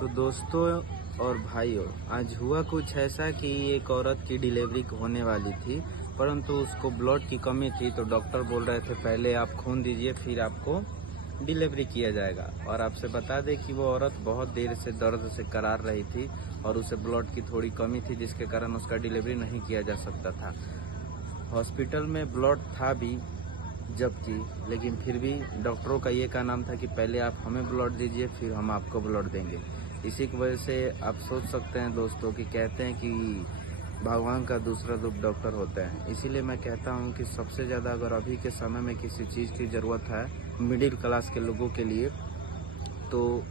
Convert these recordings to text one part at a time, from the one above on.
तो दोस्तों और भाइयों, आज हुआ कुछ ऐसा कि एक औरत की डिलीवरी होने वाली थी, परंतु उसको ब्लड की कमी थी। तो डॉक्टर बोल रहे थे पहले आप खून दीजिए फिर आपको डिलीवरी किया जाएगा। और आपसे बता दें कि वो औरत बहुत देर से दर्द से करार रही थी और उसे ब्लड की थोड़ी कमी थी, जिसके कारण उसका डिलीवरी नहीं किया जा सकता था। हॉस्पिटल में ब्लड था भी जबकि, लेकिन फिर भी डॉक्टरों का ये का नाम था कि पहले आप हमें ब्लड दीजिए फिर हम आपको ब्लड देंगे। इसी की वजह से आप सोच सकते हैं दोस्तों कि कहते हैं कि भगवान का दूसरा रूप डॉक्टर होता है। इसीलिए मैं कहता हूं कि सबसे ज़्यादा अगर अभी के समय में किसी चीज़ की ज़रूरत है मिडिल क्लास के लोगों के लिए, तो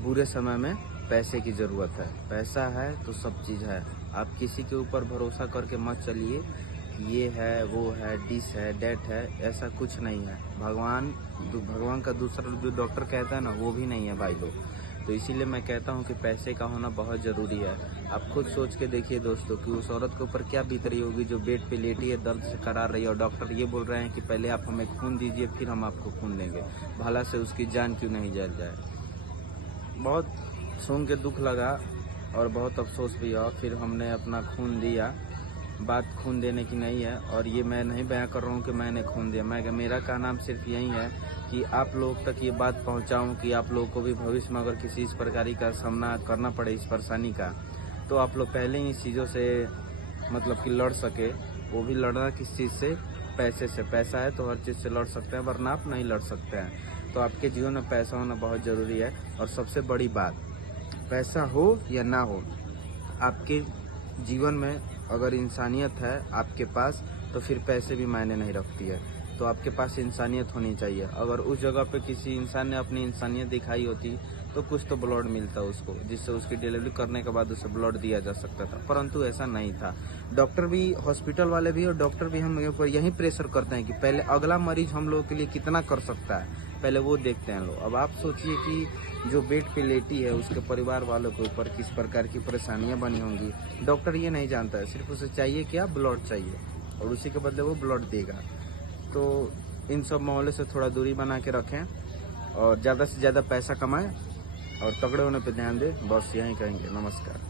बुरे समय में पैसे की ज़रूरत है। पैसा है तो सब चीज़ है। आप किसी के ऊपर भरोसा करके मत चलिए, ये है वो है डिस है डेट है, ऐसा कुछ नहीं है। भगवान का दूसरा जो डॉक्टर कहता है ना, वो भी नहीं है भाई लोग। तो इसीलिए मैं कहता हूँ कि पैसे का होना बहुत ज़रूरी है। आप खुद सोच के देखिए दोस्तों कि उस औरत के ऊपर क्या बीत रही होगी जो बेड पे लेटी है, दर्द से करार रही है, और डॉक्टर ये बोल रहे हैं कि पहले आप हमें खून दीजिए फिर हम आपको खून देंगे। भला से उसकी जान क्यों नहीं जल जाए। बहुत सुन के दुख लगा और बहुत अफसोस भी हुआ। फिर हमने अपना खून दिया। बात खून देने की नहीं है, और ये मैं नहीं बयां कर रहा हूँ कि मैंने खून दिया। मेरा कहना सिर्फ यही है कि आप लोग तक ये बात पहुँचाऊँ कि आप लोगों को भी भविष्य में अगर किसी इस प्रकार का सामना करना पड़े इस परेशानी का, तो आप लोग पहले ही इस चीज़ों से मतलब कि लड़ सके। वो भी लड़ना किस चीज़ से? पैसे से। पैसा है तो हर चीज़ से लड़ सकते हैं, वरना आप नहीं लड़ सकते हैं। तो आपके जीवन में पैसा होना बहुत ज़रूरी है। और सबसे बड़ी बात, पैसा हो या ना हो, आपके जीवन में अगर इंसानियत है आपके पास, तो फिर पैसे भी मायने नहीं रखती है। तो आपके पास इंसानियत होनी चाहिए। अगर उस जगह पे किसी इंसान ने अपनी इंसानियत दिखाई होती तो कुछ तो ब्लड मिलता उसको, जिससे उसकी डिलीवरी करने के बाद उसे ब्लड दिया जा सकता था, परंतु ऐसा नहीं था। डॉक्टर भी, हॉस्पिटल वाले भी और डॉक्टर भी हम ऊपर यही प्रेशर करते हैं कि पहले अगला मरीज हम लोगों के लिए कितना कर सकता है, पहले वो देखते हैं लोग। अब आप सोचिए कि जो बेड पे लेटी है उसके परिवार वालों के ऊपर किस प्रकार की परेशानियां बनी होंगी। डॉक्टर ये नहीं जानता है, सिर्फ उसे चाहिए क्या? ब्लड चाहिए, और उसी के बदले वो ब्लड देगा। तो इन सब मामलों से थोड़ा दूरी बना के रखें और ज़्यादा से ज़्यादा पैसा कमाएं और तगड़े होने पे ध्यान दें। बस यही कहेंगे। नमस्कार।